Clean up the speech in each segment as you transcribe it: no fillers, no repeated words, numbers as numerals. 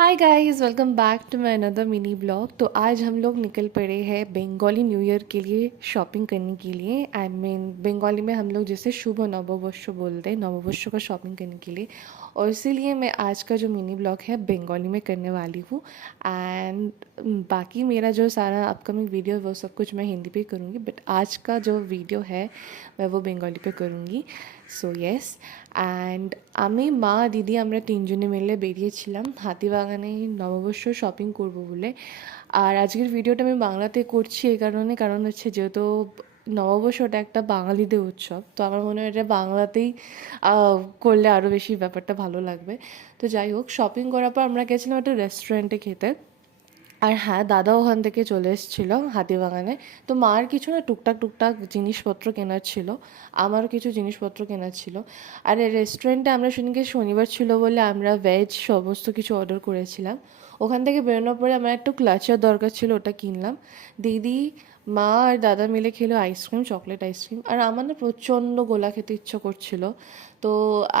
Hi guys, welcome back to my another mini blog. तो आज हम लोग निकल पड़े हैं बंगाली न्यू ईयर के लिए शॉपिंग करने के लिए। आई मीन बंगाली में हम लोग जैसे शुभ नववर्ष बोलते हैं, नववर्ष का शॉपिंग करने के लिए। और इसीलिए मैं आज का जो मिनी ब्लॉग है बंगाली में करने वाली हूँ। एंड बाकी मेरा जो सारा अपकमिंग वीडियो है वो सब कुछ मैं हिंदी पे करूँगी, बट आज का जो वीडियो है मैं वो बंगाली पे करूँगी। সো ইয়েস, অ্যান্ড আমি মা দিদি আমরা তিনজনে মিলে বেরিয়েছিলাম হাতিবাগানে নববর্ষ শপিং করব বলে। আর আজকের ভিডিওটা আমি বাংলাতে করছি এই কারণে, কারণ হচ্ছে যেহেতু নববর্ষটা একটা বাঙালিদের উৎসব, তো আমার মনে হয় এটা বাংলাতেই করলে আরও বেশি ব্যাপারটা ভালো লাগবে। তো যাই হোক, শপিং করার পর আমরা গেছিলাম একটা রেস্টুরেন্টে খেতে। আর হ্যাঁ, দাদা ওখান থেকে চলে এসেছিলো হাতিবাগানে। তো মার কিছু না টুকটাক টুকটাক জিনিসপত্র কেনার ছিল, আমারও কিছু জিনিসপত্র কেনার ছিল। আর এই রেস্টুরেন্টে আমরা সেদিনকে শনিবার ছিল বলে আমরা ভেজ সমস্ত কিছু অর্ডার করেছিলাম। ওখান থেকে বেরোনোর পরে আমার একটু ক্লাচের দরকার ছিল, ওটা কিনলাম। দিদি, মা আর দাদা মিলে খেলো আইসক্রিম, চকলেট আইসক্রিম। আর আমার না প্রচণ্ড গোলা খেতে ইচ্ছা করছিল। তো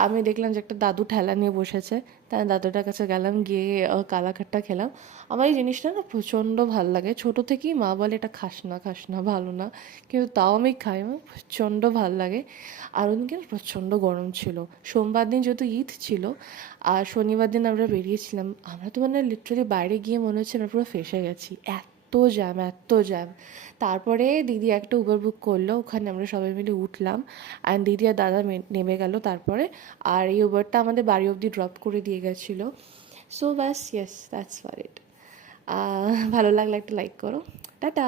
আমি দেখলাম যে একটা দাদু ঠেলা নিয়ে বসেছে, তাই দাদুটার কাছে গেলাম, গিয়ে কালাকাটটা খেলাম। আমার এই জিনিসটা না প্রচণ্ড ভাল লাগে, ছোটো থেকেই মা বলে এটা খাস না খাস না, ভালো না, কিন্তু তাও আমি খাই, আমার প্রচণ্ড ভাল লাগে। আর ওদিনকে না প্রচণ্ড গরম ছিল। সোমবার দিন যেহেতু ঈদ ছিল আর শনিবার দিন আমরা বেরিয়েছিলাম, আমরা তো মানে লিটারালি বাইরে গিয়ে মনে হচ্ছে আমরা পুরো ফেঁসে গেছি, এত জ্যাম এত জ্যাম। তারপরে দিদি একটা উবার বুক করলো, ওখানে আমরা সবাই মিলে উঠলাম। অ্যান্ড দিদি আর দাদা নেমে গেল তারপরে। আর এই উবারটা আমাদের বাড়ি অবধি ড্রপ করে দিয়ে গেছিলো। সো ব্যাস, ইয়েস, দ্যাটস ফর ইট। ভালো লাগলে একটা লাইক করো। টাটা।